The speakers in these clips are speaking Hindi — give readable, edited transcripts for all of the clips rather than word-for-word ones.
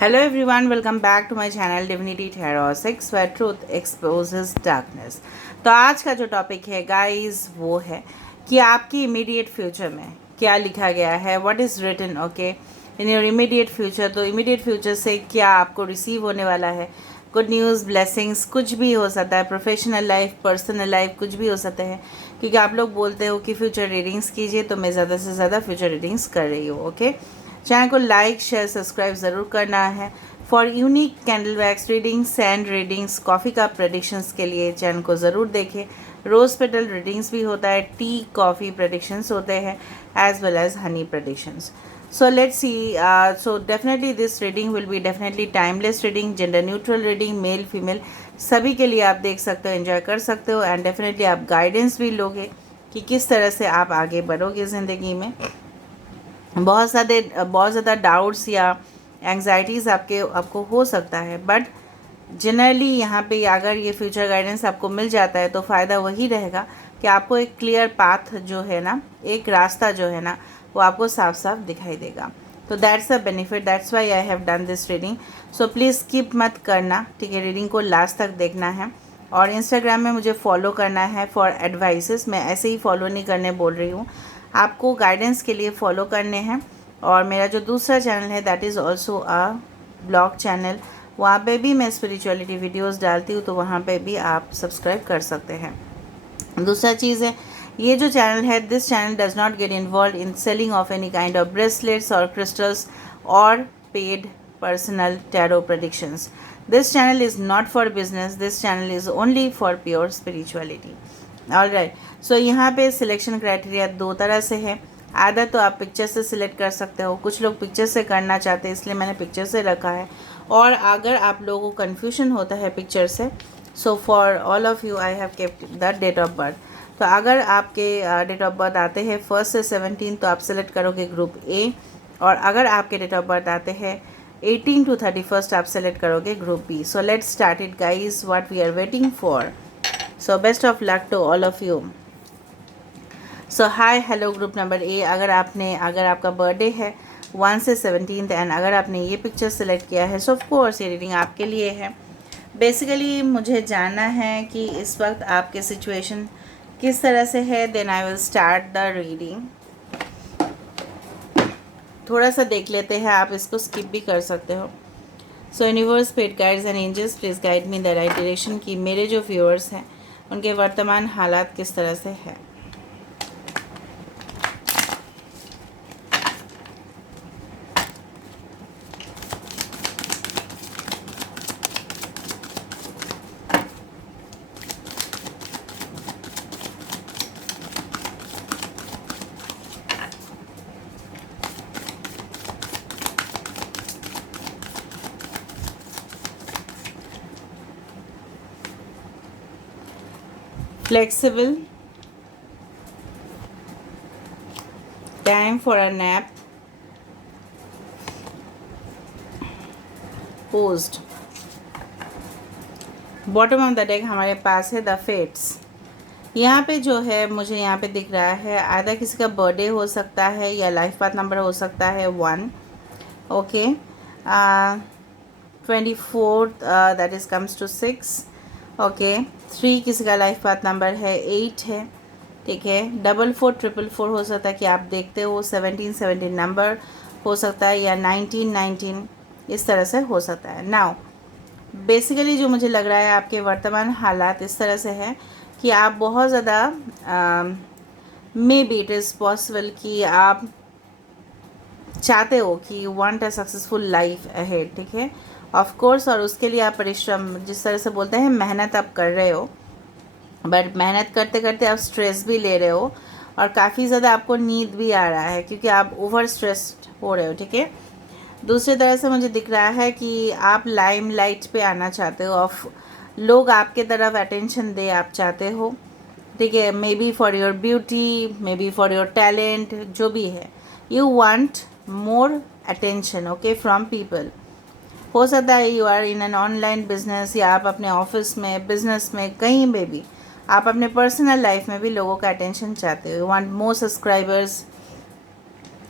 Hello everyone, welcome back to my channel Divinity Tarot 6 where truth exposes darkness। तो आज का जो टॉपिक है गाइस वो है कि आपकी इमीडिएट फ्यूचर में क्या लिखा गया है, what is written okay in your immediate future. तो इमीडिएट फ्यूचर से क्या आपको रिसीव होने वाला है, गुड न्यूज़, ब्लेसिंग्स, कुछ भी हो सकता है, प्रोफेशनल लाइफ, पर्सनल लाइफ, कुछ भी हो सकता है। क्योंकि आप लोग बोलते हो कि फ्यूचर रीडिंग्स कीजिए, तो मैं ज़्यादा से ज़्यादा फ्यूचर रीडिंग्स कर रही हूँ। ओके, चैनल को लाइक शेयर सब्सक्राइब ज़रूर करना है। For unique candle wax readings, sand readings, coffee cup predictions के लिए चैनल को ज़रूर देखें। रोज़ पेटल रीडिंग्स भी होता है, टी कॉफ़ी प्रेडिक्शंस होते हैं, as well as honey predictions. So let's see. So definitely this reading will be definitely timeless reading, gender neutral reading, male female सभी के लिए आप देख सकते हो, एंजॉय कर सकते हो एंड डेफिनेटली आप गाइडेंस भी लोगे कि किस तरह से आप आगे बढ़ोगे ज़िंदगी में। बहुत ज़्यादा डाउट्स या एंग्जाइटीज़ आपको हो सकता है, बट जनरली यहाँ पे अगर ये फ्यूचर गाइडेंस आपको मिल जाता है तो फ़ायदा वही रहेगा कि आपको एक क्लियर पाथ जो है ना, एक रास्ता जो है ना, वो आपको साफ साफ दिखाई देगा। तो that's a benefit, that's why I have done this reading. So please skip मत करना, ठीक है, रीडिंग को लास्ट तक देखना है। और इंस्टाग्राम में मुझे फॉलो करना है फॉर एडवाइसेस। मैं ऐसे ही फॉलो नहीं करने बोल रही हूँ, आपको गाइडेंस के लिए फॉलो करने हैं। और मेरा जो दूसरा चैनल है that is also a blog channel, वहाँ पे भी मैं स्पिरिचुअलिटी वीडियोस डालती हूँ, तो वहाँ पे भी आप सब्सक्राइब कर सकते हैं। दूसरा चीज़ है, ये जो चैनल है, this channel does not get involved in selling of any kind of bracelets और क्रिस्टल्स और paid personal tarot predictions. This channel is not for business, this channel is only for pure spirituality. Alright, so यहाँ पे सिलेक्शन क्राइटेरिया दो तरह से है। आधा तो आप पिक्चर से सिलेक्ट कर सकते हो, कुछ लोग पिक्चर से करना चाहते हैं इसलिए मैंने पिक्चर से रखा है। और अगर आप लोगों को कन्फ्यूजन होता है पिक्चर से, so for all of you I have kept the date of birth. तो अगर आपके डेट ऑफ बर्थ आते हैं 1 से 17 तो आप सेलेक्ट करोगे ग्रुप ए, और अगर आपके डेट ऑफ बर्थ आते हैं 18 to 31 आप सेलेक्ट करोगे group B. So let's start it guys, what we are waiting for. So best of luck to all of you. So hi hello group number A, अगर आपका बर्थडे है 1 से 17 एंड अगर आपने ये पिक्चर सेलेक्ट किया है, सो ऑफ कोर्स ये रीडिंग आपके लिए है। बेसिकली मुझे जानना है कि इस वक्त आपके सिचुएशन किस तरह से है, then I will start the reading. थोड़ा सा देख लेते हैं, आप इसको स्किप भी कर सकते हो। So universe, spirit guides and angels, please guide me the right direction कि मेरे जो व्यूअर्स हैं उनके वर्तमान हालात किस तरह से है। Flexible, time for a nap, posed। Bottom of the deck हमारे पास है द फेट्स। यहाँ पे जो है मुझे यहाँ पे दिख रहा है, आधा किसी का बर्थडे हो सकता है या लाइफ पाथ नंबर हो सकता है 1, okay, 24 that is comes to 6, okay, 3 किसी का लाइफ पाथ नंबर है 8 है, ठीक है, 4444 हो सकता है कि आप देखते हो, 17 नंबर हो सकता है या 19 इस तरह से हो सकता है। नाउ बेसिकली जो मुझे लग रहा है आपके वर्तमान हालात इस तरह से है कि आप बहुत ज़्यादा may be it is possible कि आप चाहते हो कि want a successful life ahead, ठीक है, ऑफ कोर्स, और उसके लिए आप परिश्रम, जिस तरह से बोलते हैं, मेहनत आप कर रहे हो, बट मेहनत करते करते आप स्ट्रेस भी ले रहे हो और काफ़ी ज़्यादा आपको नींद भी आ रहा है क्योंकि आप ओवर स्ट्रेस्ड हो रहे हो, ठीक है। दूसरी तरह से मुझे दिख रहा है कि आप लाइम लाइट पे आना चाहते हो, ऑफ लोग आपके तरफ अटेंशन दे आप चाहते हो, ठीक है, maybe for your beauty, maybe for your talent, जो भी है, you want more attention, okay, from people. हो सकता है you are in an online business, या आप अपने ऑफिस में, बिजनेस में, कहीं पे भी, आप अपने पर्सनल लाइफ में भी लोगों का अटेंशन चाहते हो। You want more subscribers,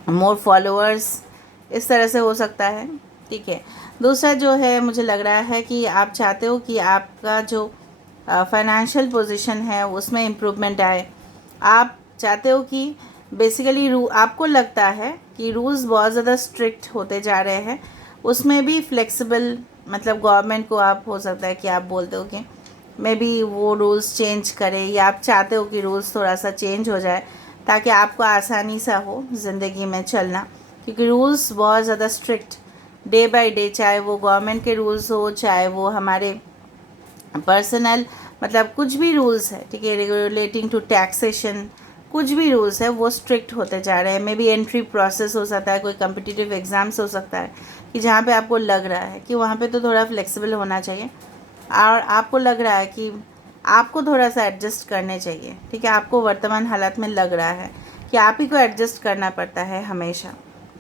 more followers, इस तरह से हो सकता है। ठीक है। दूसरा जो है मुझे लग रहा है कि आप चाहते हो कि आपका जो फाइनेंशियल पोजीशन है उसमें इम्प्रूवमेंट आए। आप चाहते हो कि बेसिकली आपको लगता है कि रूल्स बहुत ज़्यादा स्ट्रिक्ट होते जा रहे हैं, उसमें भी फ्लेक्सिबल, मतलब गवर्नमेंट को आप हो सकता है कि आप बोलते हो कि मे बी वो रूल्स चेंज करे, या आप चाहते हो कि रूल्स थोड़ा सा चेंज हो जाए ताकि आपको आसानी सा हो ज़िंदगी में चलना, क्योंकि रूल्स बहुत ज़्यादा स्ट्रिक्ट डे बाय डे, चाहे वो गवर्नमेंट के रूल्स हो, चाहे वो हमारे पर्सनल, मतलब कुछ भी रूल्स है, ठीक है, रिलेटिंग टू टैक्सेशन, कुछ भी रूल्स है वो स्ट्रिक्ट होते जा रहे हैं। मे बी एंट्री प्रोसेस हो सकता है, कोई कम्पिटिटिव एग्ज़ाम्स हो सकता है कि जहाँ पे आपको लग रहा है कि वहाँ पे तो थोड़ा फ्लेक्सिबल होना चाहिए, और आपको लग रहा है कि आपको थोड़ा सा एडजस्ट करने चाहिए, ठीक है, आपको वर्तमान हालात में लग रहा है कि आप ही को एडजस्ट करना पड़ता है हमेशा,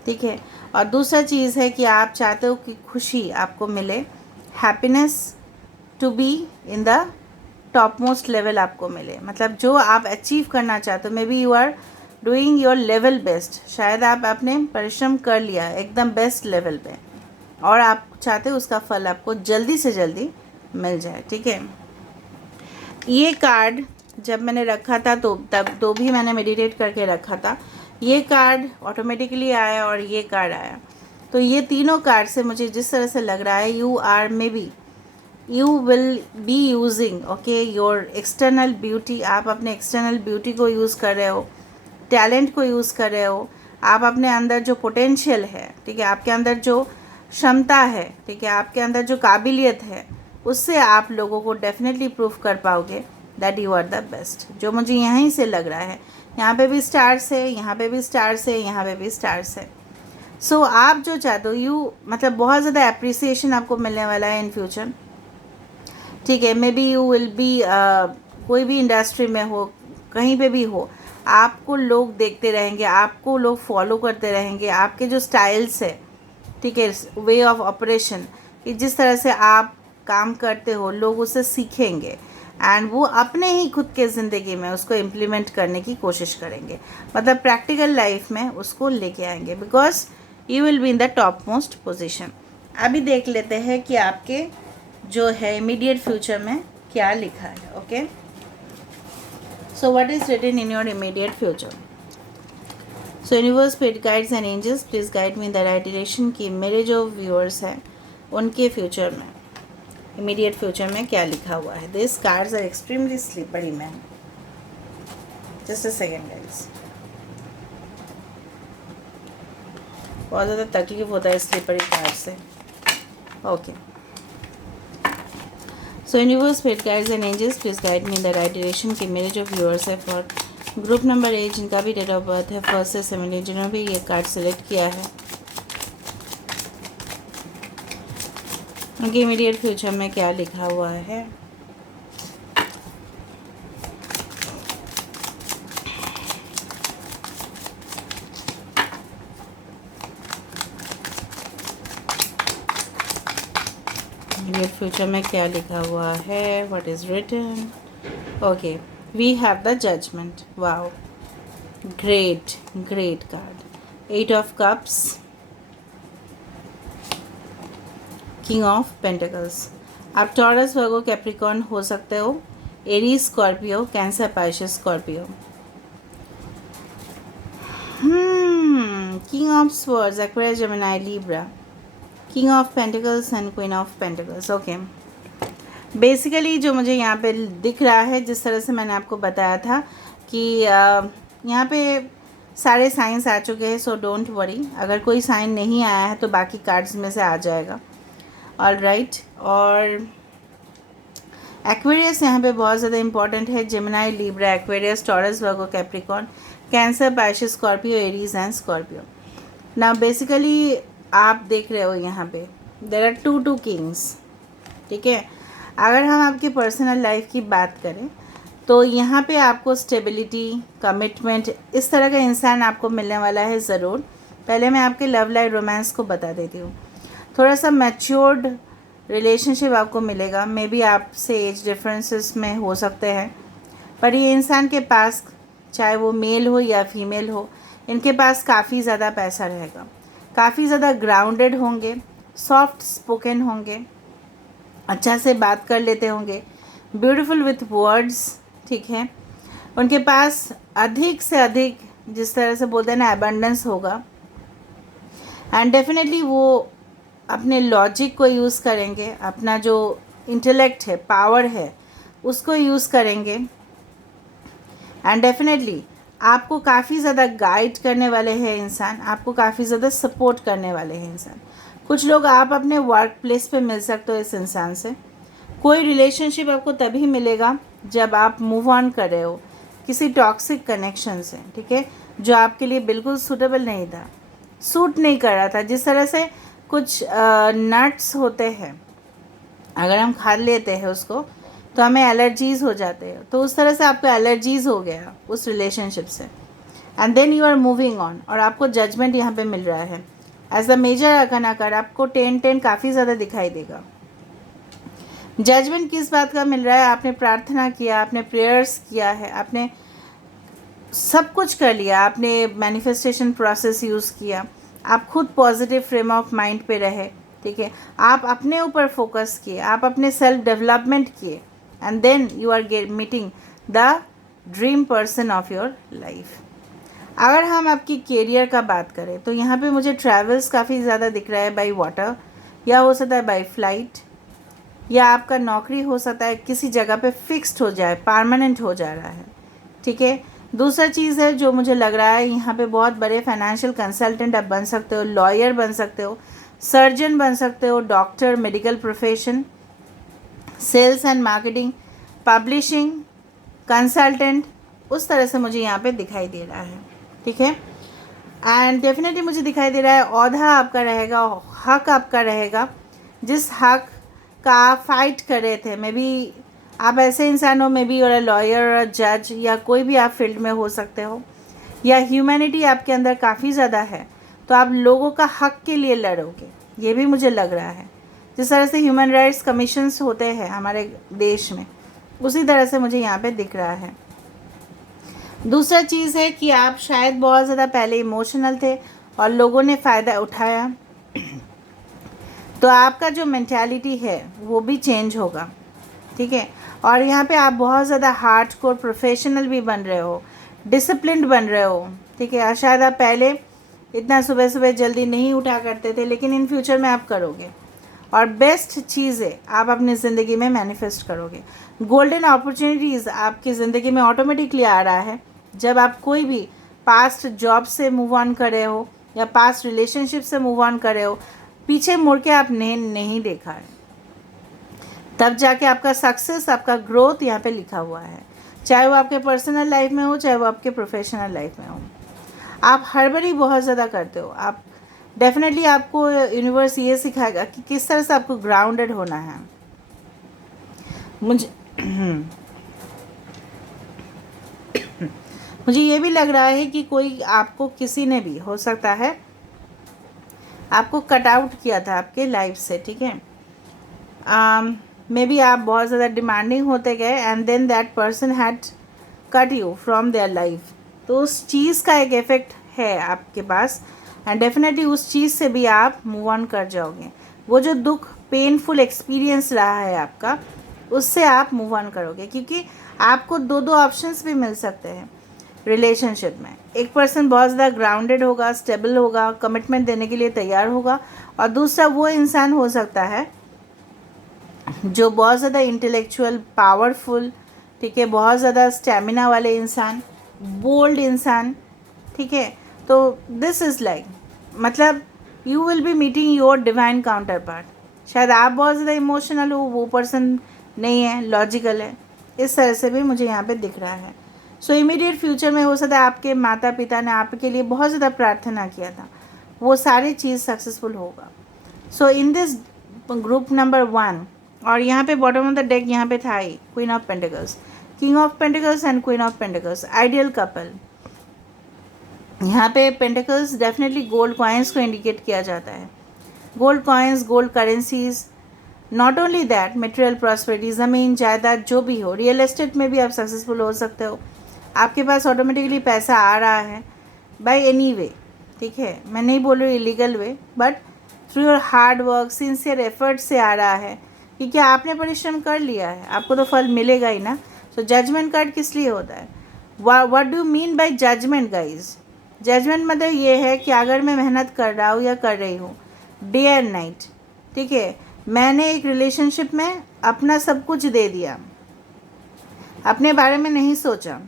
ठीक है। और दूसरा चीज़ है कि आप चाहते हो कि खुशी आपको मिले, happiness to be in the top most level आपको मिले, मतलब जो आप अचीव करना चाहते हो, maybe you are doing your level best, शायद आप आपने परिश्रम कर लिया एकदम बेस्ट लेवल पे, और आप चाहते हो उसका फल आपको जल्दी से जल्दी मिल जाए, ठीक है। ये कार्ड जब मैंने रखा था तो भी मैंने मेडिटेट करके रखा था, ये कार्ड ऑटोमेटिकली आया और ये कार्ड आया। तो ये तीनों कार्ड से मुझे जिस तरह से लग रहा है, you will be using okay your external beauty, आप अपने एक्सटर्नल ब्यूटी को यूज़ कर रहे हो, टैलेंट को यूज़ कर रहे हो, आप अपने अंदर जो पोटेंशियल है, ठीक है, आपके अंदर जो क्षमता है, ठीक है, आपके अंदर जो काबिलियत है, उससे आप लोगों को डेफिनेटली प्रूव कर पाओगे that you are the best, जो मुझे यहीं से लग रहा है। यहाँ पे भी स्टार्स है, यहाँ पे भी स्टार्स है, यहाँ पे भी स्टार्स है। सो आप जो चाहते हो, मतलब बहुत ज़्यादा अप्रिसिएशन आपको मिलने वाला है इन फ्यूचर, ठीक है। Maybe you will be कोई भी इंडस्ट्री में हो, कहीं पे भी हो, आपको लोग देखते रहेंगे, आपको लोग फॉलो करते रहेंगे, आपके जो स्टाइल्स है, ठीक है, वे ऑफ ऑपरेशन, कि जिस तरह से आप काम करते हो, लोग उससे सीखेंगे एंड वो अपने ही खुद के ज़िंदगी में उसको इम्प्लीमेंट करने की कोशिश करेंगे, मतलब प्रैक्टिकल लाइफ में उसको लेके आएंगे, because you will be in the top most position. अभी देख लेते हैं कि आपके जो है इमीडिएट फ्यूचर में क्या लिखा है, okay. So what is written in your immediate future? So universe, spirit guides and angels, please guide me in the right direction कि मेरे जो व्यूअर्स हैं उनके फ्यूचर में, इमीडिएट फ्यूचर में क्या लिखा हुआ है। This cards are extremely slippery man, just a second guys, बहुत ज़्यादा तकलीफ होता है स्लिपरी कार्ड से, okay. So universe, spirit guides and angels, please guide me in the right direction कि मेरे जो व्यूअर्स है फॉर ग्रुप नंबर 8, जिनका भी डेट ऑफ बर्थ है 1 से 17, जिन्होंने भी ये कार्ड सेलेक्ट किया है, उनके इमीडिएट फ्यूचर में क्या लिखा हुआ है। इमीडिएट फ्यूचर में क्या लिखा हुआ है, what is written, okay. We have the judgement, wow, great great card, 8 of cups, king of pentacles. आप टॉरस, वर्गो, कैप्रिकॉर्न हो सकते हो, Aries, Scorpio, Cancer, Pisces, Scorpio. King of swords, Aquarius, Gemini, Libra, king of pentacles and queen of pentacles, okay. Basically जो मुझे यहाँ पे दिख रहा है, जिस तरह से मैंने आपको बताया था कि यहाँ पे सारे साइंस आ चुके हैं, सो डोंट वरी, अगर कोई साइन नहीं आया है तो बाकी कार्ड्स में से आ जाएगा, ऑल राइट। और एक्वेरियस यहाँ पे बहुत ज़्यादा इंपॉर्टेंट है, Gemini, Libra, Aquarius, taurus, Virgo, Capricorn, cancer, Pisces, Scorpio, Aries and Scorpio. ना बेसिकली आप देख रहे हो यहाँ पे देयर आर टू किंग्स, ठीक है। अगर हम आपकी पर्सनल लाइफ की बात करें तो यहाँ पे आपको स्टेबिलिटी, कमिटमेंट, इस तरह का इंसान आपको मिलने वाला है ज़रूर। पहले मैं आपके लव लाइफ, रोमांस को बता देती हूँ। थोड़ा सा मैच्योर्ड रिलेशनशिप आपको मिलेगा, मे बी आपसे एज डिफरेंसेस में हो सकते हैं, पर ये इंसान के पास, चाहे वो मेल हो या फीमेल हो, इनके पास काफ़ी ज़्यादा पैसा रहेगा, काफ़ी ज़्यादा ग्राउंडेड होंगे, सॉफ्ट स्पोकन होंगे, अच्छा से बात कर लेते होंगे, ब्यूटीफुल विथ वर्ड्स, ठीक है। उनके पास अधिक से अधिक, जिस तरह से बोलते हैं ना, एबंडेंस होगा। एंड डेफिनेटली वो अपने लॉजिक को यूज़ करेंगे, अपना जो इंटेलेक्ट है, पावर है, उसको यूज़ करेंगे। एंड डेफिनेटली आपको काफ़ी ज़्यादा गाइड करने वाले हैं इंसान, आपको काफ़ी ज़्यादा सपोर्ट करने वाले हैं इंसान। कुछ लोग आप अपने वर्क प्लेस पे मिल सकते हो इस इंसान से। कोई रिलेशनशिप आपको तभी मिलेगा जब आप मूव ऑन कर रहे हो किसी टॉक्सिक कनेक्शन से, ठीक है, जो आपके लिए बिल्कुल सूटेबल नहीं था, सूट नहीं कर रहा था। जिस तरह से कुछ नट्स होते हैं, अगर हम खा लेते हैं उसको तो हमें एलर्जीज़ हो जाते हैं, तो उस तरह से आपको एलर्जीज़ हो गया उस रिलेशनशिप से। And then you are moving on, और आपको जजमेंट यहाँ पे मिल रहा है एज द मेजर अकनाकर। आपको 10-10 काफ़ी ज़्यादा दिखाई देगा। जजमेंट किस बात का मिल रहा है? आपने प्रार्थना किया, आपने प्रेयर्स किया है, आपने सब कुछ कर लिया, आपने मैनिफेस्टेशन प्रोसेस यूज़ किया, आप खुद पॉजिटिव फ्रेम ऑफ माइंड पे रहे, ठीक है, आप अपने ऊपर फोकस किए, आप अपने सेल्फ डेवलपमेंट किए, and then you are meeting the dream person of your life. अगर हम आपकी कैरियर का बात करें तो यहाँ पे मुझे ट्रैवल्स काफ़ी ज़्यादा दिख रहा है बाई वाटर, या हो सकता है बाई फ्लाइट, या आपका नौकरी हो सकता है किसी जगह पे फिक्स्ड हो जाए, परमानेंट हो जा रहा है, ठीक है। दूसरा चीज़ है जो मुझे लग रहा है, यहाँ पे बहुत बड़े फाइनेंशियल कंसल्टेंट आप बन सकते हो, लॉयर बन सकते हो, सर्जन बन सकते हो, doctor, medical profession, sales and marketing, publishing, consultant, उस तरह से मुझे यहाँ पे दिखाई दे रहा है, ठीक है। एंड डेफिनेटली मुझे दिखाई दे रहा है औहदा आपका रहेगा, हक आपका रहेगा, जिस हक का आप फाइट कर रहे थे। मे बी आप ऐसे इंसान हो, मे बी और लॉयर और जज, या कोई भी आप फील्ड में हो सकते हो, या ह्यूमैनिटी आपके अंदर काफ़ी ज़्यादा है, तो आप लोगों का हक के लिए लड़ोगे, ये भी मुझे लग रहा है। जिस तरह से ह्यूमन राइट्स कमीशंस होते हैं हमारे देश में, उसी तरह से मुझे यहाँ पे दिख रहा है। दूसरा चीज़ है कि आप शायद बहुत ज़्यादा पहले इमोशनल थे और लोगों ने फ़ायदा उठाया, तो आपका जो मेंटालिटी है वो भी चेंज होगा, ठीक है। और यहाँ पे आप बहुत ज़्यादा हार्डकोर प्रोफेशनल भी बन रहे हो, डिसिप्लिन्ड बन रहे हो, ठीक है। शायद आप पहले इतना सुबह सुबह जल्दी नहीं उठा करते थे, लेकिन इन फ्यूचर में आप करोगे, और बेस्ट चीज़ें आप अपनी ज़िंदगी में मैनिफेस्ट करोगे। गोल्डन अपॉर्चुनिटीज़ आपकी ज़िंदगी में ऑटोमेटिकली आ रहा है जब आप कोई भी पास्ट जॉब से मूव ऑन कर रहे हो, या पास्ट रिलेशनशिप से मूव ऑन कर रहे हो, पीछे मुड़ के आपने नहीं देखा है, तब जाके आपका सक्सेस, आपका ग्रोथ यहाँ पे लिखा हुआ है। चाहे वो आपके पर्सनल लाइफ में हो, चाहे वो आपके प्रोफेशनल लाइफ में हो। आप हड़बड़ी बहुत ज़्यादा करते हो। आप डेफिनेटली, आपको यूनिवर्स ये सिखाएगा कि किस तरह से आपको ग्राउंडेड होना है। मुझे ये भी लग रहा है कि कोई आपको, किसी ने भी हो सकता है आपको कट आउट किया था आपके लाइफ से, ठीक है। मे बी आप बहुत ज़्यादा डिमांडिंग होते गए, and then that person had cut you from their life. तो उस चीज़ का एक इफ़ेक्ट है आपके पास, एंड डेफिनेटली उस चीज़ से भी आप मूव ऑन कर जाओगे। वो जो दुख, पेनफुल एक्सपीरियंस रहा है आपका, उससे आप मूव ऑन करोगे, क्योंकि आपको दो ऑप्शंस भी मिल सकते हैं रिलेशनशिप में। एक पर्सन बहुत ज़्यादा ग्राउंडेड होगा, स्टेबल होगा, कमिटमेंट देने के लिए तैयार होगा, और दूसरा वो इंसान हो सकता है जो बहुत ज़्यादा इंटेलेक्चुअल, पावरफुल, ठीक है, बहुत ज़्यादा स्टेमिना वाले इंसान, बोल्ड इंसान, ठीक है। तो दिस इज़ लाइक, मतलब you will be meeting your divine counter part. शायद आप बहुत ज़्यादा इमोशनल हो, वो पर्सन नहीं है, लॉजिकल है। इस तरह से भी मुझे यहाँ पे दिख रहा है। सो इमीडिएट फ्यूचर में हो सकता है आपके माता पिता ने आपके लिए बहुत ज़्यादा प्रार्थना किया था, वो सारी चीज़ सक्सेसफुल होगा। सो इन दिस ग्रुप नंबर 1, और यहाँ पे बॉटम ऑफ द डेक यहाँ पे था ही queen of pentacles, king of pentacles and queen of pentacles, ideal couple. यहाँ पे पेंटिकल्स डेफिनेटली गोल्ड कॉइन्स को इंडिकेट किया जाता है। Gold coins, gold currencies, not only that, material prosperity, ज़मीन जायदाद जो भी हो, रियल एस्टेट में भी आप सक्सेसफुल हो सकते हो। आपके पास ऑटोमेटिकली पैसा आ रहा है बाय एनी वे, ठीक है। मैं नहीं बोल रही illegal way, but through your hard work, sincere effort से आ रहा है कि क्या आपने परिश्रम कर लिया है, आपको तो फल मिलेगा ही ना। सो जजमेंट कार्ड किस लिए होता है? What do mean by judgement guys? Judgement मतलब ये है कि अगर मैं मेहनत कर रहा हूँ या कर रही हूँ डे एंड नाइट, ठीक है, मैंने एक रिलेशनशिप में अपना सब कुछ दे दिया, अपने बारे में नहीं सोचा,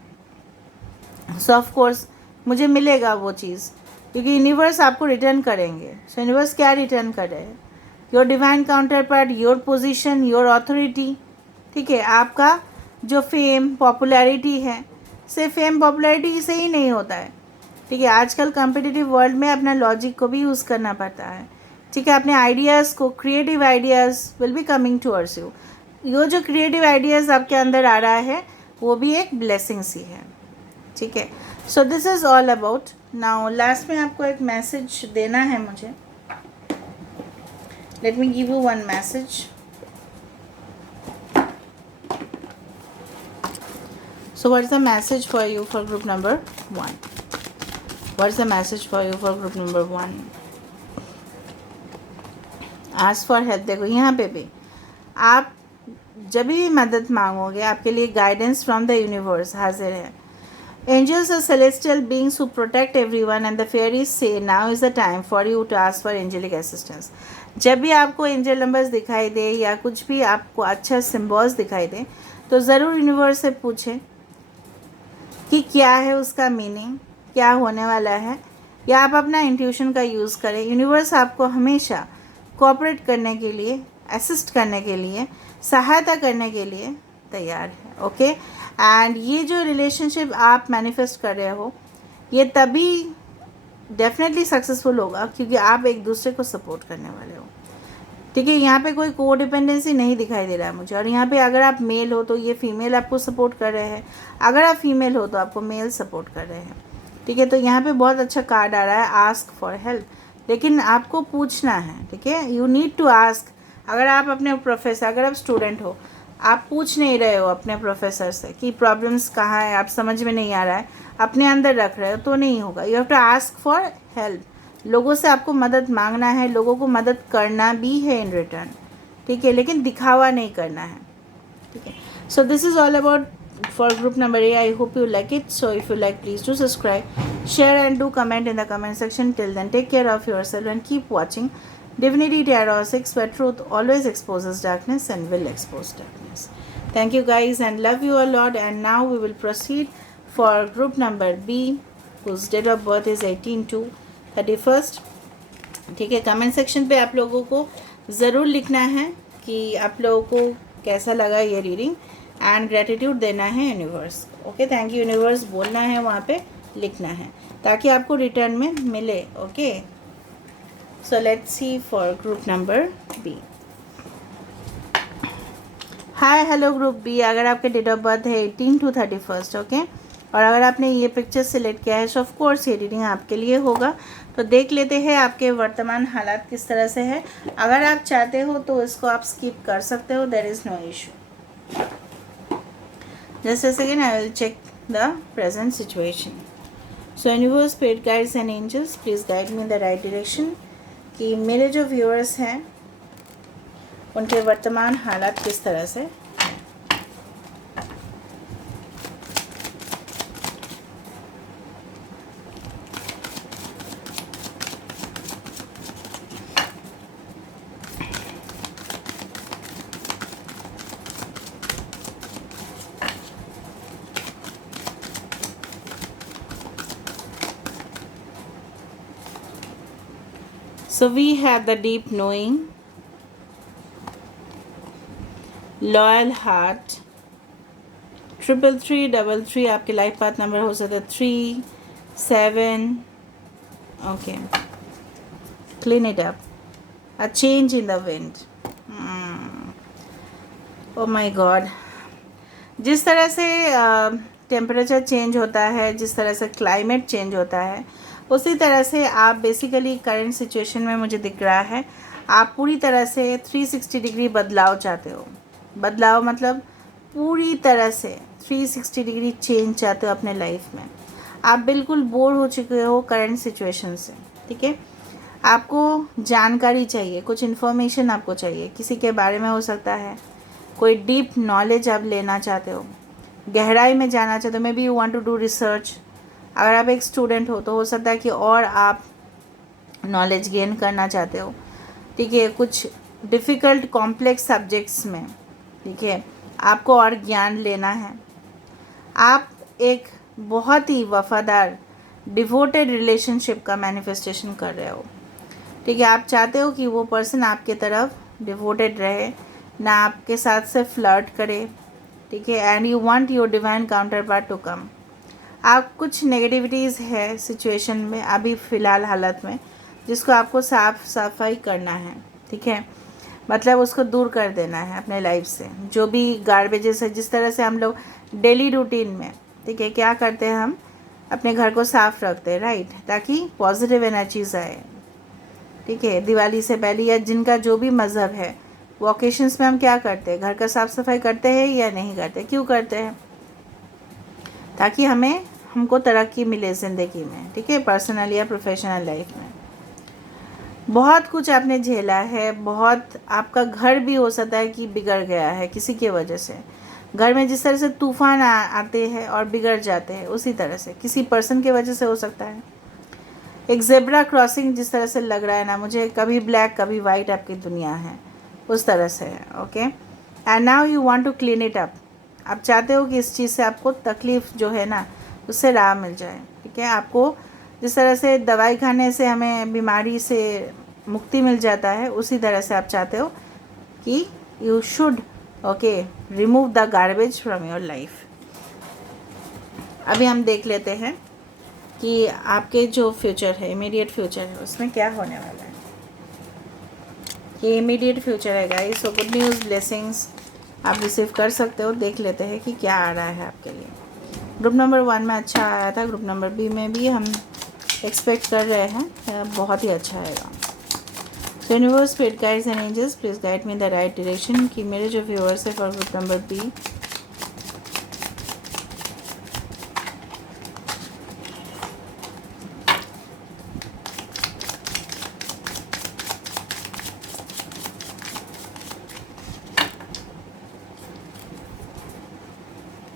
सो ऑफ कोर्स मुझे मिलेगा वो चीज़, क्योंकि यूनिवर्स आपको रिटर्न करेंगे। सो यूनिवर्स क्या रिटर्न कर रहे हैं? Your divine counter part, your position, your authority, ठीक है, आपका जो फेम पॉपुलैरिटी है, सिर्फ फेम पॉपुलैरिटी से ही नहीं होता है, ठीक है, आजकल कॉम्पिटिटिव वर्ल्ड में अपना लॉजिक को भी यूज़ करना पड़ता है, ठीक है, अपने आइडियाज़ को, creative ideas will be coming towards you. ये जो क्रिएटिव आइडियाज़ आपके अंदर आ रहा है वो भी एक ब्लेसिंग्स ही है, ठीक है। So this is all about. Now last में आपको एक मैसेज देना है मुझे। Let me give you one message. So what's the message for you for group number 1? What's the message for you for group number 1? Ask for help। देखो यहाँ पे भी आप जब भी मदद मांगोगे आपके लिए गाइडेंस फ्रॉम द यूनिवर्स हाजिर है। Angels are celestial beings who protect everyone and the fairies say now is the time for you to ask for angelic assistance. जब भी आपको एंजल नंबर्स दिखाई दे या कुछ भी आपको अच्छा सिम्बॉल्स दिखाई दे तो ज़रूर यूनिवर्स से पूछें कि क्या है उसका मीनिंग, क्या होने वाला है, या आप अपना इंट्यूशन का यूज़ करें। यूनिवर्स आपको हमेशा कोऑपरेट करने के लिए, असिस्ट करने के लिए, सहायता करने के लिए तैयार है। ओके, एंड ये जो रिलेशनशिप आप मैनिफेस्ट कर रहे हो ये तभी डेफिनेटली सक्सेसफुल होगा क्योंकि आप एक दूसरे को सपोर्ट करने वाले हो, ठीक है। यहाँ पे कोई को डिपेंडेंसी नहीं दिखाई दे रहा है मुझे। और यहाँ पे अगर आप मेल हो तो ये फीमेल आपको सपोर्ट कर रहे हैं, अगर आप फीमेल हो तो आपको मेल सपोर्ट कर रहे हैं, ठीक है। तो यहाँ पे बहुत अच्छा कार्ड आ रहा है, आस्क फॉर हेल्प, लेकिन आपको पूछना है, ठीक है, यू नीड टू आस्क। अगर आप अपने प्रोफेसर, अगर आप स्टूडेंट हो, आप पूछ नहीं रहे हो अपने प्रोफेसर से कि प्रॉब्लम्स कहाँ है, आप समझ में नहीं आ रहा है, अपने अंदर रख रहे हो तो नहीं होगा। You have to ask for help. लोगों से आपको मदद मांगना है, लोगों को मदद करना भी है इन रिटर्न, ठीक है, लेकिन दिखावा नहीं करना है, ठीक है। So this is all about for group number A. I hope you like it. So if you like please do subscribe, share and do comment in the comment section. Till then take care of yourself and keep watching Divinity Tarot 6, where truth always exposes darkness and will expose darkness. Thank you guys and love you a lot. And now we will proceed for group number B, whose date of birth is 18/2/31। ठीक है, कमेंट सेक्शन पे आप लोगों को ज़रूर लिखना है कि आप लोगों को कैसा लगा ये रीडिंग, एंड ग्रेटिट्यूड देना है universe. Okay, thank you universe बोलना है, वहाँ पे लिखना है ताकि आपको रिटर्न में मिले। Okay, so let's see for group number B। Hi hello group B. अगर आपके डेट ऑफ बर्थ है 18/2/31, ओके, और अगर आपने ये पिक्चर सिलेक्ट किया है सो ऑफ कोर्स ये रीडिंग आपके लिए होगा। तो देख लेते हैं आपके वर्तमान हालात किस तरह से है। अगर आप चाहते हो तो इसको आप स्किप कर सकते हो, there is no issue. Just a second, I will check the present situation. So universe, spirit guides and angels, please guide me in the right direction कि मेरे जो व्यूअर्स हैं उनके वर्तमान हालात किस तरह से। So we have the deep knowing, loyal heart, 33333 आपके लाइफ पाथ नंबर हो सकता है 3, 7। Okay, clean it up, a change in the wind. Oh my God, जिस तरह से टेम्परेचर चेंज होता है, जिस तरह से क्लाइमेट चेंज होता है, उसी तरह से आप बेसिकली करंट सिचुएशन में मुझे दिख रहा है आप पूरी तरह से 360 डिग्री बदलाव चाहते हो। बदलाव मतलब पूरी तरह से 360 डिग्री चेंज चाहते हो अपने लाइफ में। आप बिल्कुल बोर हो चुके हो करंट सिचुएशन से, ठीक है। आपको जानकारी चाहिए, कुछ इन्फॉर्मेशन आपको चाहिए किसी के बारे में, हो सकता है कोई डीप नॉलेज आप लेना चाहते हो, गहराई में जाना चाहते हो, maybe you want to do research. अगर आप एक स्टूडेंट हो तो हो सकता है कि और आप नॉलेज गेन करना चाहते हो, ठीक है, कुछ डिफ़िकल्ट कॉम्प्लेक्स सब्जेक्ट्स में, ठीक है, आपको और ज्ञान लेना है। आप एक बहुत ही वफ़ादार डिवोटेड रिलेशनशिप का मैनिफेस्टेशन कर रहे हो, ठीक है। आप चाहते हो कि वो पर्सन आपके तरफ डिवोटेड रहे, ना आपके साथ से फ्लर्ट करे, ठीक है। And you want your divine counterpart to come. आप कुछ नेगेटिविटीज़ है सिचुएशन में अभी फ़िलहाल हालत में, जिसको आपको साफ सफाई करना है, ठीक है, मतलब उसको दूर कर देना है अपने लाइफ से। जो भी गार्बेजेस है, जिस तरह से हम लोग डेली रूटीन में, ठीक है, क्या करते हैं, हम अपने घर को साफ रखते हैं, राइट, ताकि पॉजिटिव एनर्जीज आए, ठीक है। दिवाली से पहले या जिनका जो भी मज़हब है, वो ओकेशंस में हम क्या करते हैं, घर का साफ़ सफाई करते हैं या नहीं करते, क्यों करते हैं, ताकि हमको तरक्की मिले ज़िंदगी में, ठीक है, पर्सनल या प्रोफेशनल लाइफ में। बहुत कुछ आपने झेला है, बहुत, आपका घर भी हो सकता है कि बिगड़ गया है किसी की वजह से। घर में जिस तरह से तूफ़ान आते हैं और बिगड़ जाते हैं, उसी तरह से किसी पर्सन की वजह से हो सकता है। एक ज़ेब्रा क्रॉसिंग जिस तरह से लग रहा है ना मुझे, कभी ब्लैक कभी वाइट आपकी दुनिया है, उस तरह से है, okay. And now you want to clean it up. आप चाहते हो कि इस चीज़ से आपको तकलीफ़ जो है ना, उससे राह मिल जाए, ठीक है। आपको जिस तरह से दवाई खाने से हमें बीमारी से मुक्ति मिल जाता है, उसी तरह से आप चाहते हो कि you should, okay, remove the garbage from your life. अभी हम देख लेते हैं कि आपके जो फ्यूचर है, इमीडिएट फ्यूचर है, उसमें क्या होने वाला है। ये इमीडिएट फ्यूचर है guys, so good news, blessings आप रिसीव कर सकते हो। देख लेते हैं कि क्या आ रहा है आपके लिए। ग्रुप नंबर 1 में अच्छा आया था, ग्रुप नंबर बी में भी हम एक्सपेक्ट कर रहे हैं बहुत ही अच्छा आएगा। So universe, spirit guides and angels, please guide me the right direction कि मेरे जो व्यूअर्स है for group number B,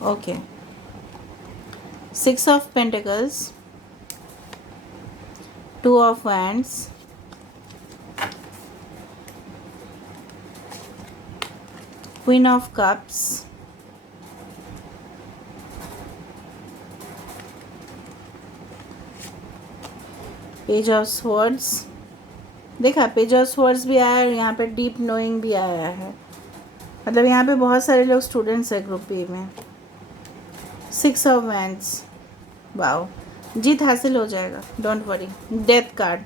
okay, 6 of Pentacles, 2 of Wands, Queen of Cups, Page of Swords। देखा, पेज ऑफ स्वर्ड्स भी आया है और यहाँ पे डीप नोइंग भी आया है, मतलब यहाँ पे बहुत सारे लोग स्टूडेंट्स हैं ग्रुप बी में। 6 of Wands, वाओ, जीत हासिल हो जाएगा, डोंट वरी। डेथ कार्ड,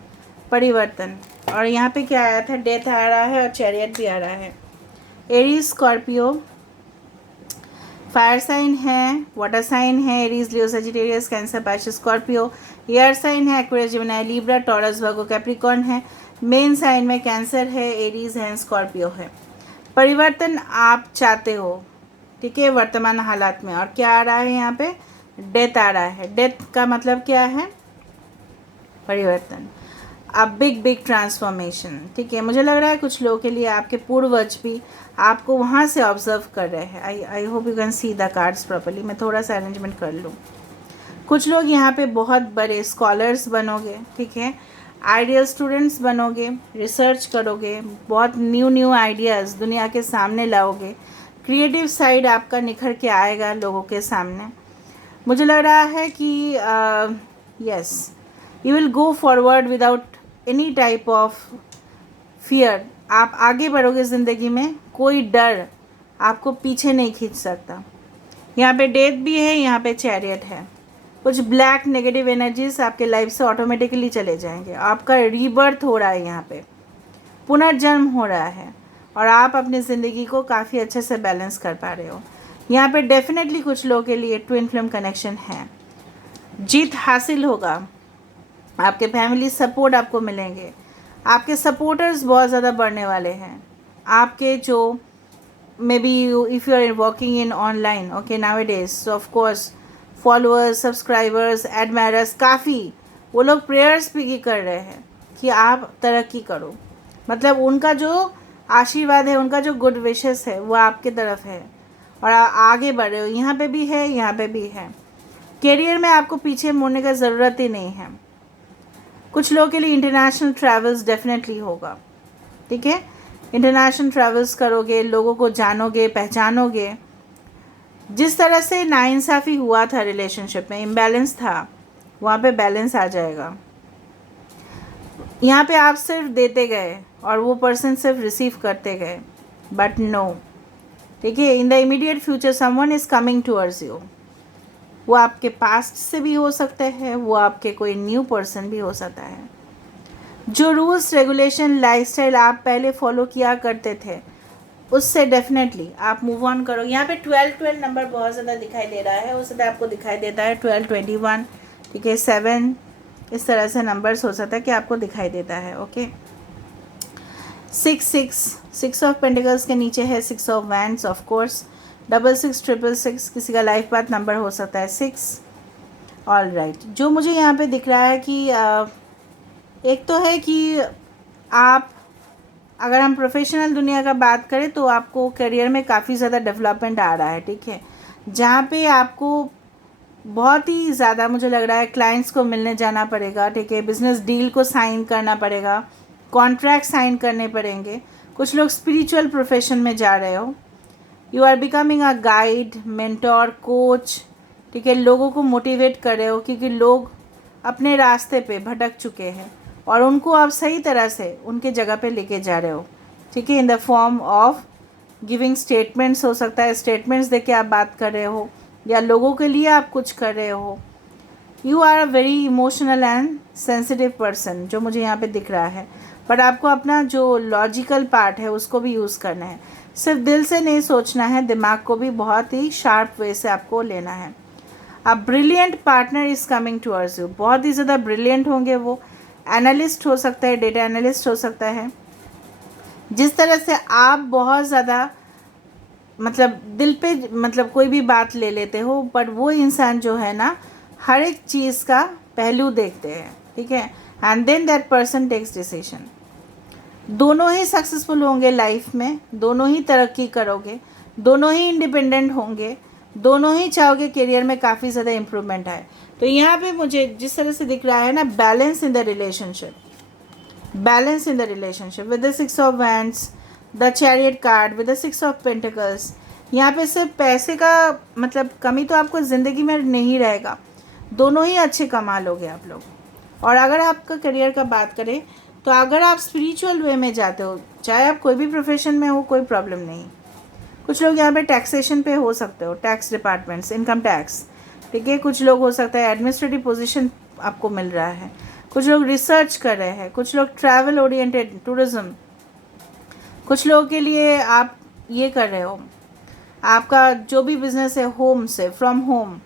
परिवर्तन, और यहाँ पे क्या आया था, डेथ आ रहा है और चैरियट भी आ रहा है। एरीज, स्कॉर्पियो, फायर साइन है, वाटर साइन है, Aries, Leo, Sagittarius, Cancer, Pisces, Scorpio. Air sign है, Aquarius, Gemini, Libra, Taurus, Virgo, Capricorn है। मेन साइन में कैंसर है, एरीज है, स्कॉर्पियो है। परिवर्तन आप चाहते हो, ठीक है, वर्तमान हालात में। और क्या आ रहा है यहाँ पे, डेथ आ रहा है। डेथ का मतलब क्या है, परिवर्तन, अ बिग ट्रांसफॉर्मेशन, ठीक है। मुझे लग रहा है कुछ लोगों के लिए आपके पूर्वज भी आपको वहाँ से ऑब्जर्व कर रहे हैं। आई hope you can see the cards properly. मैं थोड़ा सा अरेंजमेंट कर लूँ। कुछ लोग यहाँ पे बहुत बड़े स्कॉलर्स बनोगे, ठीक है, आइडियल स्टूडेंट्स बनोगे, रिसर्च करोगे, बहुत न्यू आइडियाज़ दुनिया के सामने लाओगे, क्रिएटिव साइड आपका निखर के आएगा लोगों के सामने। मुझे लग रहा है कि yes, you will go forward without any type of fear. आप आगे बढ़ोगे ज़िंदगी में, कोई डर आपको पीछे नहीं खींच सकता। यहाँ पे डेथ भी है, यहाँ पे चैरियट है। कुछ ब्लैक नेगेटिव एनर्जीज आपके लाइफ से ऑटोमेटिकली चले जाएंगे। आपका रीबर्थ हो रहा है, यहाँ पे पुनर्जन्म हो रहा है, और आप अपनी ज़िंदगी को काफ़ी अच्छे से बैलेंस कर पा रहे हो। यहाँ पे डेफिनेटली कुछ लोगों के लिए ट्विन फ्लेम कनेक्शन है, जीत हासिल होगा, आपके फैमिली सपोर्ट आपको मिलेंगे, आपके सपोर्टर्स बहुत ज़्यादा बढ़ने वाले हैं। आपके जो maybe if you are working in online, okay, nowadays, so of course followers, subscribers, admirers, काफ़ी वो लोग प्रेयर्स भी कर रहे हैं कि आप तरक्की करो, मतलब उनका जो आशीर्वाद है, उनका जो गुड विशेस है वो आपके तरफ है और आगे बढ़ रहे हो। यहाँ पे भी है, यहाँ पे भी है। करियर में आपको पीछे मुड़ने का ज़रूरत ही नहीं है। कुछ लोगों के लिए इंटरनेशनल ट्रैवल्स डेफिनेटली होगा, ठीक है। इंटरनेशनल ट्रैवल्स करोगे, लोगों को जानोगे, पहचानोगे। जिस तरह से नाइंसाफ़ी हुआ था रिलेशनशिप में, इम्बैलेंस था, वहाँ पे बैलेंस आ जाएगा। यहाँ पे आप सिर्फ देते गए और वो पर्सन सिर्फ रिसीव करते गए, बट नो, ठीक है। In the immediate future someone is coming towards you. वो आपके पास्ट से भी हो सकते हैं, वो आपके कोई न्यू पर्सन भी हो सकता है। जो रूल्स रेगुलेशन लाइफस्टाइल आप पहले फॉलो किया करते थे, उससे डेफिनेटली आप मूव ऑन करो। यहाँ पे 12 नंबर बहुत ज़्यादा दिखाई दे रहा है, उस समय आपको दिखाई देता है 12, 21, ठीक है, 7, इस तरह से नंबर्स हो सकता है कि आपको दिखाई देता है। ओके, 6 ऑफ पेंटिकल्स के नीचे है 6 ऑफ वैंड्स, ऑफ कोर्स 6666 किसी का लाइफ पाथ नंबर हो सकता है 6। ऑल राइट, जो मुझे यहाँ पे दिख रहा है कि एक तो है कि आप, अगर हम प्रोफेशनल दुनिया का बात करें तो आपको करियर में काफ़ी ज़्यादा डेवलपमेंट आ रहा है, ठीक है। जहाँ पे आपको बहुत ही ज़्यादा मुझे लग रहा है क्लाइंट्स को मिलने जाना पड़ेगा, ठीक है। बिजनेस डील को साइन करना पड़ेगा, कॉन्ट्रैक्ट साइन करने पड़ेंगे। कुछ लोग स्पिरिचुअल प्रोफेशन में जा रहे हो। You are becoming a guide, mentor, coach, ठीक है। लोगों को मोटिवेट कर रहे हो क्योंकि लोग अपने रास्ते पे भटक चुके हैं और उनको आप सही तरह से उनके जगह पे लेके जा रहे हो, ठीक है। In the form of giving statements हो सकता है, स्टेटमेंट्स दे के आप बात कर रहे हो या लोगों के लिए आप कुछ कर रहे हो। You are a very emotional and sensitive person, जो मुझे यहाँ पे दिख रहा है। बट आपको अपना जो लॉजिकल पार्ट है उसको भी यूज़ करना है, सिर्फ दिल से नहीं सोचना है, दिमाग को भी बहुत ही शार्प वे से आपको लेना है। A brilliant partner is coming towards you, बहुत ही ज़्यादा ब्रिलियंट होंगे वो। एनालिस्ट हो सकता है, डेटा एनालिस्ट हो सकता है। जिस तरह से आप बहुत ज़्यादा मतलब दिल पे मतलब कोई भी बात ले लेते हो, बट वो इंसान जो है ना हर एक चीज़ का पहलू देखते हैं, ठीक है। And then that person takes decision. दोनों ही सक्सेसफुल होंगे लाइफ में, दोनों ही तरक्की करोगे, दोनों ही इंडिपेंडेंट होंगे, दोनों ही चाहोगे करियर में काफ़ी ज़्यादा इम्प्रूवमेंट आए। तो यहाँ पे मुझे जिस तरह से दिख रहा है ना, balance in the relationship, balance in the relationship with the 6 of wands, the chariot card with the 6 of pentacles. यहाँ पे सिर्फ पैसे का मतलब कमी तो आपको ज़िंदगी में नहीं रहेगा, दोनों ही अच्छे कमा लोगे आप लोग। और अगर आपका करियर का बात करें तो अगर आप स्पिरिचुअल वे में जाते हो, चाहे आप कोई भी प्रोफेशन में हो, कोई प्रॉब्लम नहीं। कुछ लोग यहाँ पे टैक्सेशन पे हो सकते हो, टैक्स डिपार्टमेंट्स, इनकम टैक्स, ठीक है। कुछ लोग हो सकता है एडमिनिस्ट्रेटिव पोजीशन आपको मिल रहा है। कुछ लोग रिसर्च कर रहे हैं, कुछ लोग ट्रैवल ओरिएंटेड, टूरिज़्म। कुछ लोगों के लिए आप ये कर रहे हो, आपका जो भी बिज़नेस है होम से, फ्रॉम होम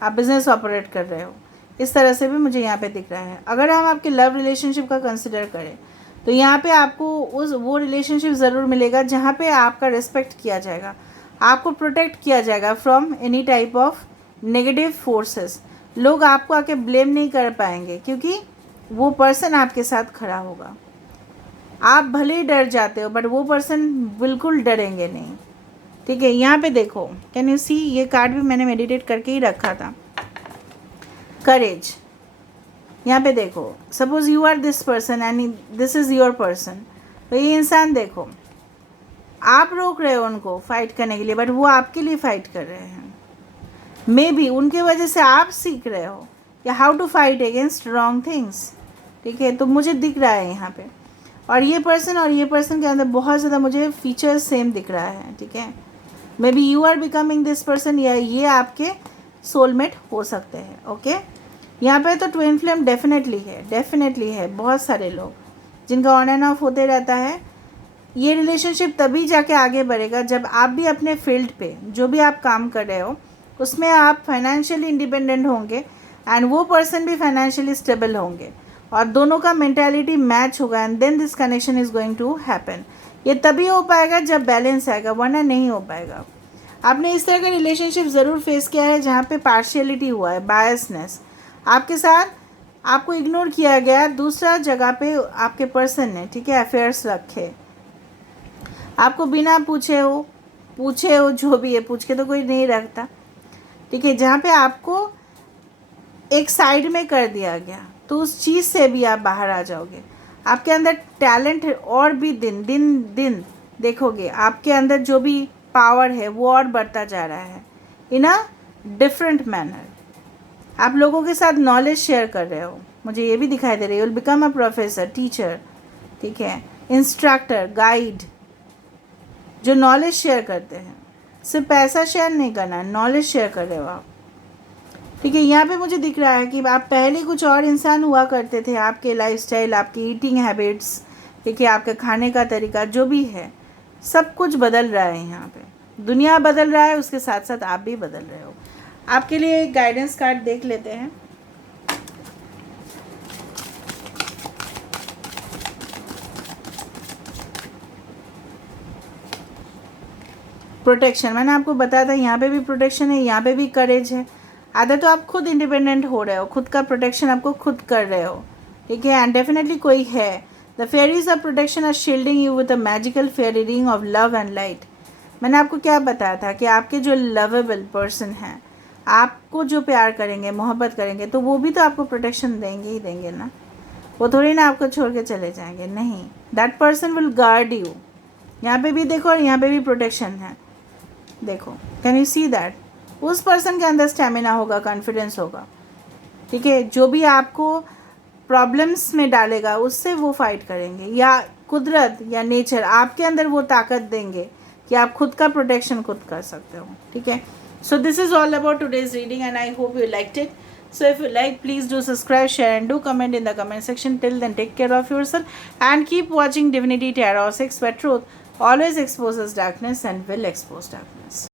आप बिज़नेस ऑपरेट कर रहे हो। इस तरह से भी मुझे यहाँ पे दिख रहा है। अगर हम आपके लव रिलेशनशिप का कंसिडर करें तो यहाँ पे आपको वो रिलेशनशिप ज़रूर मिलेगा जहाँ पे आपका रिस्पेक्ट किया जाएगा, आपको प्रोटेक्ट किया जाएगा from any type of negative forces. लोग आपको आके ब्लेम नहीं कर पाएंगे क्योंकि वो पर्सन आपके साथ खड़ा होगा। आप भले ही डर जाते हो बट वो पर्सन बिल्कुल डरेंगे नहीं, ठीक है। यहाँ पे देखो, कैन यू सी, ये कार्ड भी मैंने मेडिटेट करके ही रखा था, करेज। यहाँ पे देखो, suppose you are this person and this is your person. तो ये इंसान देखो, आप रोक रहे हो उनको फाइट करने के लिए बट वो आपके लिए फ़ाइट कर रहे हैं। मे बी उनके वजह से आप सीख रहे हो या how to fight against wrong things, ठीक है। तो मुझे दिख रहा है यहाँ पे, और ये पर्सन के अंदर बहुत ज़्यादा मुझे फीचर्स सेम दिख रहा है, ठीक है। Maybe you are becoming this person, या ये आपके सोलमेट हो सकते हैं, ओके। यहाँ पे तो ट्विन फ्लेम डेफिनेटली है। बहुत सारे लोग जिनका ऑन एंड ऑफ होते रहता है। ये रिलेशनशिप तभी जाके आगे बढ़ेगा जब आप भी अपने फील्ड पे जो भी आप काम कर रहे हो उसमें आप फाइनेंशियली इंडिपेंडेंट होंगे एंड वो पर्सन भी फाइनेंशियली स्टेबल होंगे और दोनों का मेंटालिटी मैच होगा and then this connection is going to happen. ये तभी हो पाएगा जब बैलेंस आएगा, वरना नहीं हो पाएगा। आपने इस तरह का रिलेशनशिप ज़रूर फेस किया है जहाँ पे पार्शियलिटी हुआ है, बायसनेस आपके साथ। आपको इग्नोर किया गया, दूसरा जगह पे आपके पर्सन ने, ठीक है, अफेयर्स रखे, आपको बिना पूछे हो जो भी है, पूछ के तो कोई नहीं रखता, ठीक है, जहाँ पे आपको एक साइड में कर दिया गया, तो उस चीज़ से भी आप बाहर आ जाओगे। आपके अंदर टैलेंट है और भी दिन दिन दिन देखोगे आपके अंदर जो भी पावर है वो और बढ़ता जा रहा है इन अ डिफरेंट मैनर। आप लोगों के साथ नॉलेज शेयर कर रहे हो, मुझे ये भी दिखाई दे रही है। Will become a professor, teacher, ठीक है, इंस्ट्रक्टर, गाइड, जो नॉलेज शेयर करते हैं। सिर्फ पैसा शेयर नहीं करना, नॉलेज शेयर कर रहे हो आप, ठीक है। यहाँ पे मुझे दिख रहा है कि आप पहले कुछ और इंसान हुआ करते थे, आपके लाइफस्टाइल, आपकी ईटिंग हैबिट्स, ठीक है, आपके खाने का तरीका जो भी है सब कुछ बदल रहा है। यहाँ पे दुनिया बदल रहा है, उसके साथ साथ आप भी बदल रहे हो। आपके लिए एक गाइडेंस कार्ड देख लेते हैं। प्रोटेक्शन, मैंने आपको बताया था यहाँ पे भी प्रोटेक्शन है, यहाँ पे भी करेज है। आधा तो आप खुद इंडिपेंडेंट हो रहे हो, खुद का प्रोटेक्शन आपको खुद कर रहे हो, ठीक है, एंड डेफिनेटली कोई है। The fairies of protection are shielding you with a magical fairy ring of love and light. मैंने आपको क्या बताया था कि आपके जो लवेबल पर्सन हैं, आपको जो प्यार करेंगे, मोहब्बत करेंगे, तो वो भी तो आपको प्रोटेक्शन देंगे ही देंगे ना। वो थोड़ी ना आपको छोड़ के चले जाएंगे, नहीं। That person will guard you. यहाँ पे भी देखो और यहाँ पे भी प्रोटेक्शन है, देखो, कैन यू सी दैट। उस पर्सन के अंदर स्टेमिना होगा, कॉन्फिडेंस होगा, ठीक है, जो भी आपको प्रॉब्लम्स में डालेगा उससे वो फाइट करेंगे, या कुदरत या नेचर आपके अंदर वो ताकत देंगे कि आप खुद का प्रोटेक्शन खुद कर सकते हो, ठीक है। So this is all about today's reading and I hope you liked it. So if you like, please do subscribe, share and do comment in the comment section. Till then, take care of yourself and keep watching Divinity Tarot 6, where truth always exposes darkness and will expose darkness.